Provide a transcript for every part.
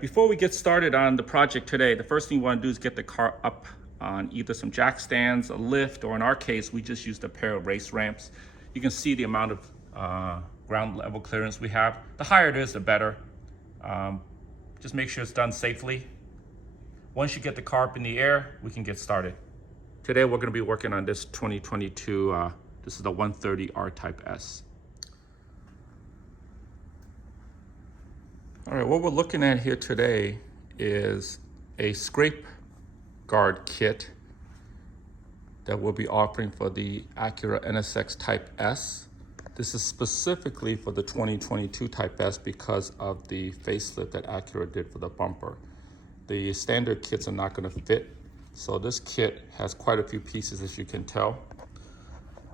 right, before we get started on the project today, the first thing you want to do is get the car up on either some jack stands, a lift, or in our case, we just used a pair of race ramps. You can see the amount of ground level clearance we have. The higher it is, the better. Just make sure it's done safely. Once you get the car up in the air, we can get started. Today, we're going to be working on this 2022, this is the 130 R-Type S. All right, what we're looking at here today is a scrape guard kit that we'll be offering for the Acura NSX Type S. This is specifically for the 2022 Type S because of the facelift that Acura did for the bumper. The standard kits are not going to fit, so this kit has quite a few pieces, as you can tell.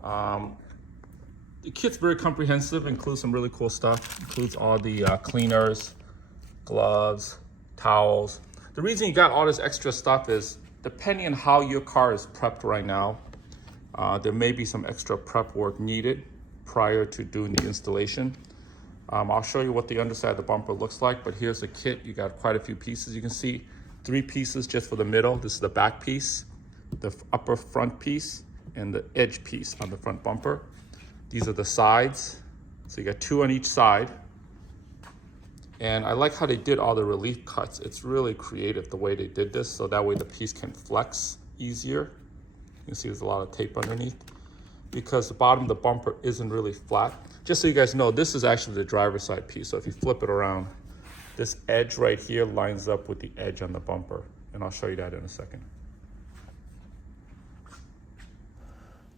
The kit's very comprehensive, includes some really cool stuff, includes all the cleaners, gloves, towels. The reason you got all this extra stuff is depending on how your car is prepped right now, there may be some extra prep work needed prior to doing the installation. I'll show you what the underside of the bumper looks like, but here's the kit. You got quite a few pieces. You can see 3 pieces just for the middle. This is the back piece, the upper front piece, and the edge piece on the front bumper. These are the sides. So you got 2 on each side. And I like how they did all the relief cuts. It's really creative the way they did this, so that way the piece can flex easier. You can see there's a lot of tape underneath because the bottom of the bumper isn't really flat. Just so you guys know, this is actually the driver's side piece. So if you flip it around, this edge right here lines up with the edge on the bumper. And I'll show you that in a second.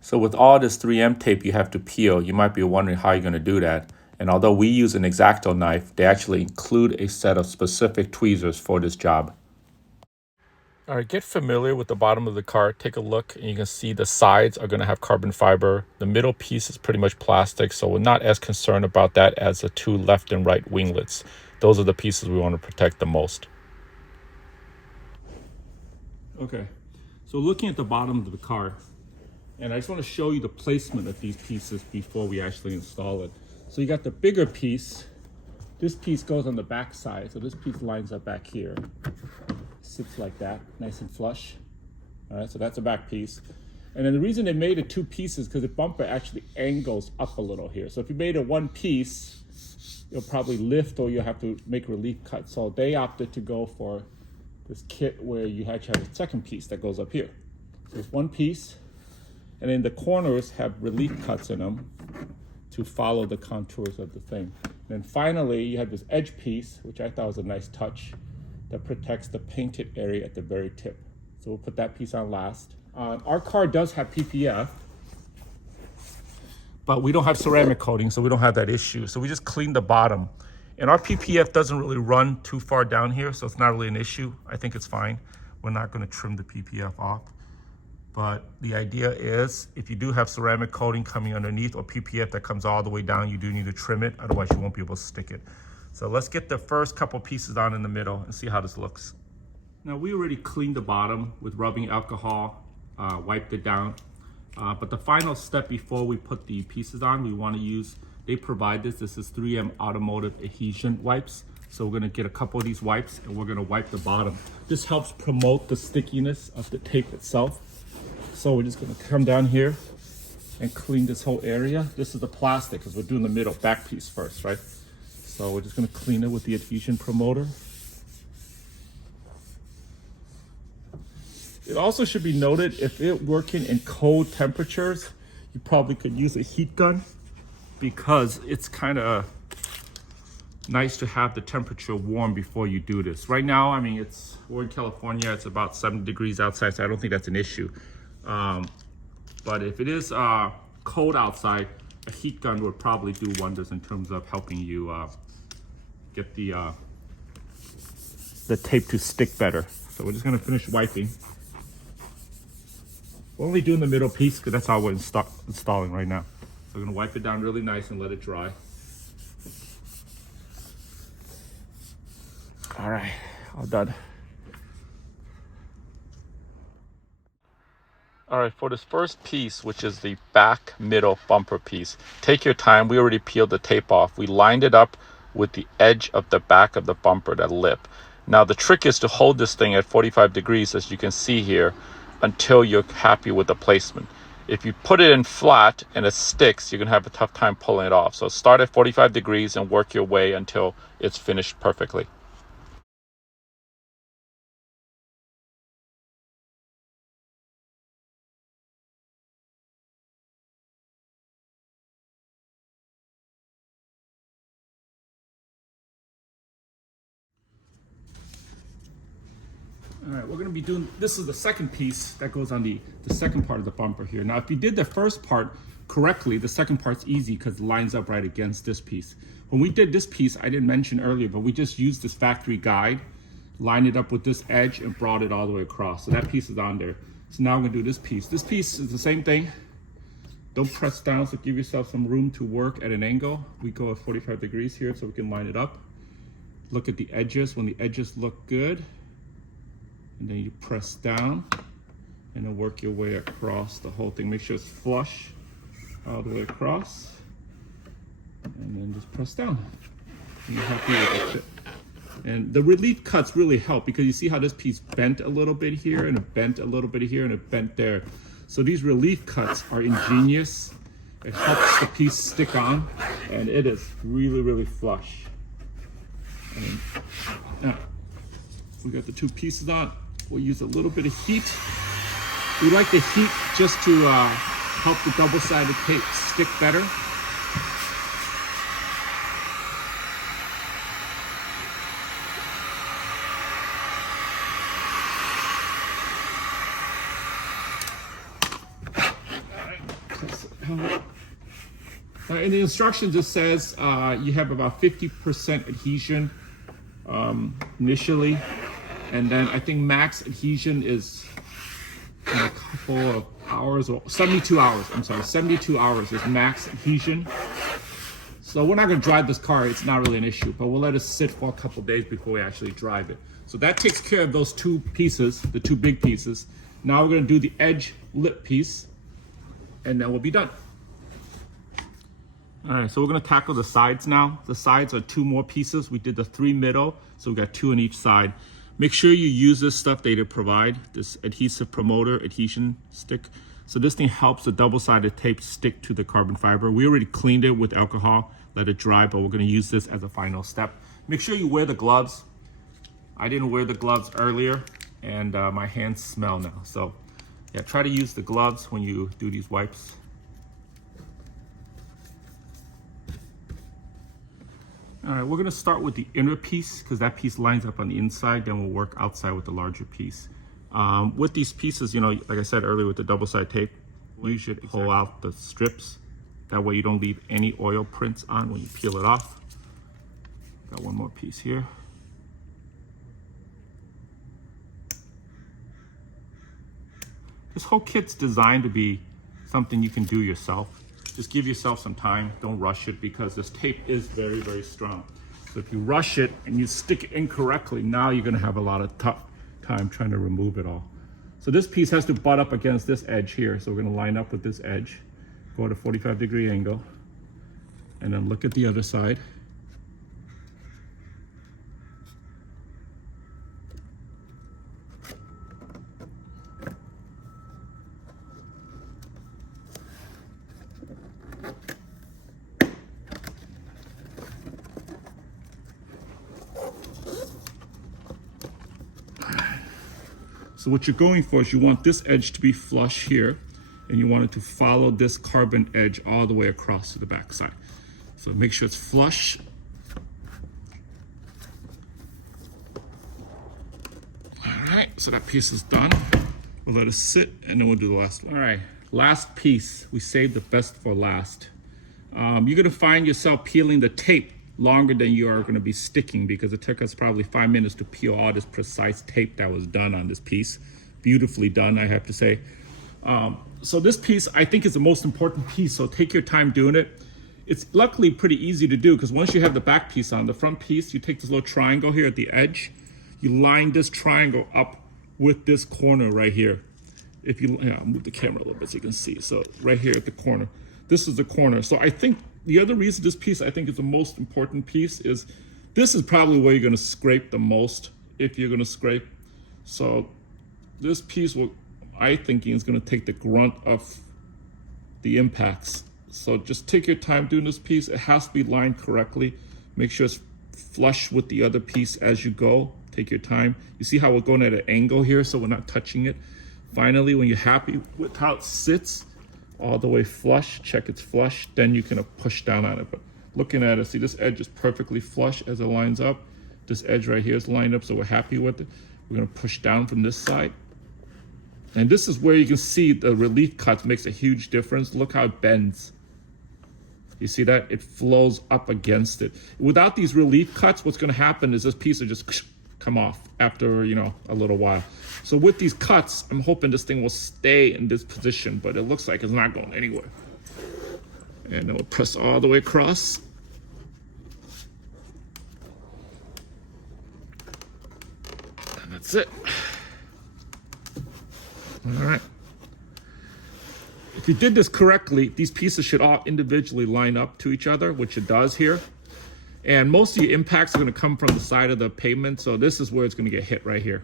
So with all this 3M tape you have to peel, you might be wondering how you're gonna do that. And although we use an X-Acto knife, they actually include a set of specific tweezers for this job. All right, get familiar with the bottom of the car. Take a look and you can see the sides are gonna have carbon fiber. The middle piece is pretty much plastic, so we're not as concerned about that as the 2 left and right winglets. Those are the pieces we wanna protect the most. Okay, so looking at the bottom of the car, and I just wanna show you the placement of these pieces before we actually install it. So you got the bigger piece. This piece goes on the back side. So this piece lines up back here. Sits like that, nice and flush. All right, so that's a back piece. And then the reason they made it 2 pieces because the bumper actually angles up a little here. So if you made it 1 piece, you'll probably lift or you'll have to make relief cuts. So they opted to go for this kit where you actually have a second piece that goes up here. So it's 1 piece. And then the corners have relief cuts in them to follow the contours of the thing. And then finally, you have this edge piece, which I thought was a nice touch, that protects the painted area at the very tip. So we'll put that piece on last. Our car does have PPF, but we don't have ceramic coating, so we don't have that issue. So we just cleaned the bottom. And our PPF doesn't really run too far down here, so it's not really an issue. I think it's fine. We're not gonna trim the PPF off. But the idea is, if you do have ceramic coating coming underneath or PPF that comes all the way down, you do need to trim it, otherwise you won't be able to stick it. So let's get the first couple pieces on in the middle and see how this looks. Now we already cleaned the bottom with rubbing alcohol, wiped it down. But the final step before we put the pieces on, we want to use, they provide this is 3M Automotive Adhesion Wipes. So we're gonna get a couple of these wipes and we're gonna wipe the bottom. This helps promote the stickiness of the tape itself. So we're just gonna come down here and clean this whole area. This is the plastic because we're doing the middle back piece first, right? So we're just gonna clean it with the adhesion promoter. It also should be noted, if it working in cold temperatures, you probably could use a heat gun because it's kind of nice to have the temperature warm before you do this. Right now, I mean, we're in California, it's about 70 degrees outside, so I don't think that's an issue. But if it is cold outside, a heat gun would probably do wonders in terms of helping you get the tape to stick better. So we're just gonna finish wiping. We're only doing the middle piece because that's how we're installing right now. So we're gonna wipe it down really nice and let it dry. All right, all done. All right, for this first piece, which is the back middle bumper piece, take your time. We already peeled the tape off. We lined it up with the edge of the back of the bumper, that lip. Now the trick is to hold this thing at 45 degrees, as you can see here, until you're happy with the placement. If you put it in flat and it sticks, you're gonna have a tough time pulling it off. So start at 45 degrees and work your way until it's finished perfectly. All right, we're gonna be doing, this is the second piece that goes on the second part of the bumper here. Now, if you did the first part correctly, the second part's easy because it lines up right against this piece. When we did this piece, I didn't mention earlier, but we just used this factory guide, lined it up with this edge and brought it all the way across. So that piece is on there. So now we're gonna do this piece. This piece is the same thing. Don't press down, so give yourself some room to work at an angle. We go at 45 degrees here so we can line it up. Look at the edges. When the edges look good, and then you press down and then work your way across the whole thing. Make sure it's flush all the way across, and then just press down. And you're happy with the fit. And the relief cuts really help because you see how this piece bent a little bit here and it bent a little bit here and it bent there. So these relief cuts are ingenious. It helps the piece stick on, and it is really, really flush. And now we got the two pieces on. We'll use a little bit of heat. We like the heat just to help the double-sided tape stick better. In the instructions, it says you have about 50% adhesion initially. And then I think max adhesion is in a couple of hours, or 72 hours. I'm sorry, 72 hours is max adhesion. So we're not gonna drive this car, it's not really an issue, but we'll let it sit for a couple days before we actually drive it. So that takes care of those two pieces, the two big pieces. Now we're gonna do the edge lip piece, and then we'll be done. All right, so we're gonna tackle the sides now. The sides are two more pieces. We did the 3 middle, so we got 2 on each side. Make sure you use this stuff they provide, this adhesive promoter adhesion stick. So this thing helps the double-sided tape stick to the carbon fiber. We already cleaned it with alcohol, let it dry, but we're gonna use this as a final step. Make sure you wear the gloves. I didn't wear the gloves earlier, and my hands smell now. So yeah, try to use the gloves when you do these wipes. All right, we're gonna start with the inner piece because that piece lines up on the inside, then we'll work outside with the larger piece. With these pieces, you know, like I said earlier with the double-sided tape, you should pull out the strips. That way you don't leave any oil prints on when you peel it off. Got one more piece here. This whole kit's designed to be something you can do yourself. Just give yourself some time, don't rush it because this tape is very, very strong. So if you rush it and you stick it incorrectly, now you're gonna have a lot of tough time trying to remove it all. So this piece has to butt up against this edge here. So we're gonna line up with this edge, go at a 45-degree angle, and then look at the other side. So what you're going for is you want this edge to be flush here, and you want it to follow this carbon edge all the way across to the back side. So make sure it's flush. All right, so that piece is done. We'll let it sit, and then we'll do the last one. All right, last piece. We saved the best for last. You're gonna find yourself peeling the tape longer than you are gonna be sticking because it took us probably 5 minutes to peel all this precise tape that was done on this piece. Beautifully done, I have to say. So this piece, I think, is the most important piece, so take your time doing it. It's luckily pretty easy to do because once you have the back piece on, the front piece, you take this little triangle here at the edge, you line this triangle up with this corner right here. If you, I'll move the camera a little bit so you can see. So right here at the corner, this is the corner. So I think the other reason this piece I think is the most important piece is this is probably where you're gonna scrape the most if you're gonna scrape. So this piece will, I thinking, is gonna take the grunt of the impacts. So just take your time doing this piece. It has to be lined correctly. Make sure it's flush with the other piece as you go. Take your time. You see how we're going at an angle here, so we're not touching it. Finally, when you're happy with how it sits, all the way flush, check it's flush, then you can push down on it. But looking at it, see this edge is perfectly flush as it lines up. This edge right here is lined up, so we're happy with it. We're gonna push down from this side. And this is where you can see the relief cuts makes a huge difference. Look how it bends. You see that? It flows up against it. Without these relief cuts, what's gonna happen is this piece will just come off after, you know, a little while. So with these cuts, I'm hoping this thing will stay in this position, but it looks like it's not going anywhere. And then we'll press all the way across. And that's it. All right. If you did this correctly, these pieces should all individually line up to each other, which it does here. And most of your impacts are going to come from the side of the pavement. So this is where it's going to get hit right here,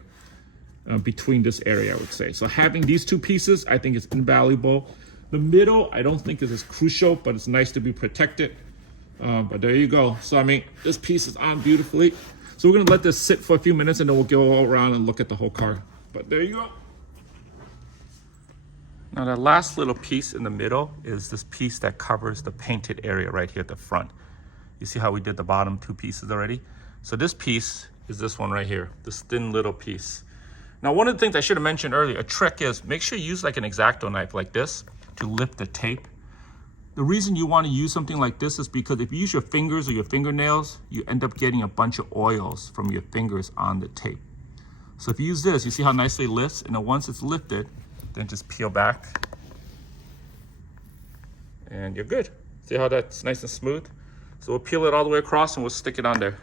between this area, I would say. So having these two pieces, I think is invaluable. The middle, I don't think is as crucial, but it's nice to be protected. But there you go. So, I mean, this piece is on beautifully. So we're going to let this sit for a few minutes and then we'll go all around and look at the whole car. But there you go. Now the last little piece in the middle is this piece that covers the painted area right here at the front. You see how we did the bottom two pieces already? So this piece is this one right here, this thin little piece. Now one of the things I should have mentioned earlier, a trick is make sure you use like an X-Acto knife like this to lift the tape. The reason you want to use something like this is because if you use your fingers or your fingernails, you end up getting a bunch of oils from your fingers on the tape. So if you use this, you see how nicely it lifts, and then once it's lifted, then just peel back and you're good. See how that's nice and smooth? So we'll peel it all the way across and we'll stick it on there.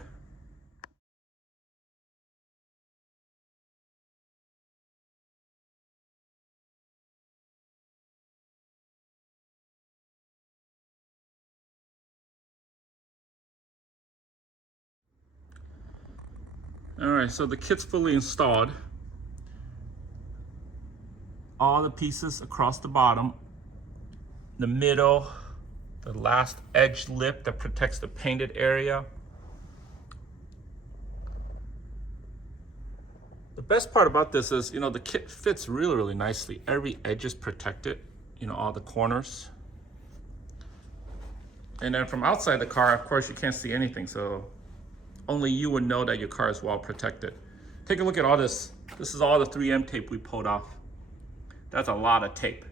All right, so the kit's fully installed. All the pieces across the bottom, the middle, the last edge lip that protects the painted area. The best part about this is, you know, the kit fits really, really nicely. Every edge is protected, you know, all the corners. And then from outside the car, of course, you can't see anything, so only you would know that your car is well protected. Take a look at all this. This is all the 3M tape we pulled off. That's a lot of tape.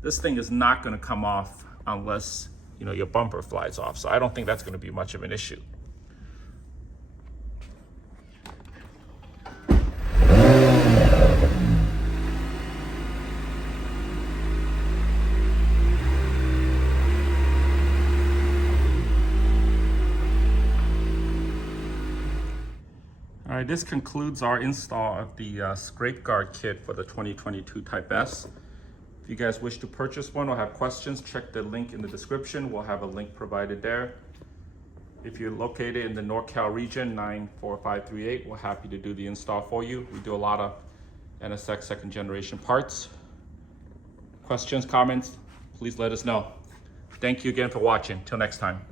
This thing is not gonna come off unless, you know, your bumper flies off. So I don't think that's gonna be much of an issue. All right, this concludes our install of the Scrape Guard kit for the 2022 Type S. If you guys wish to purchase one or have questions, check the link in the description. We'll have a link provided there. If you're located in the NorCal region, 94538, we're happy to do the install for you. We do a lot of NSX second generation parts. Questions, comments, please let us know. Thank you again for watching. Till next time.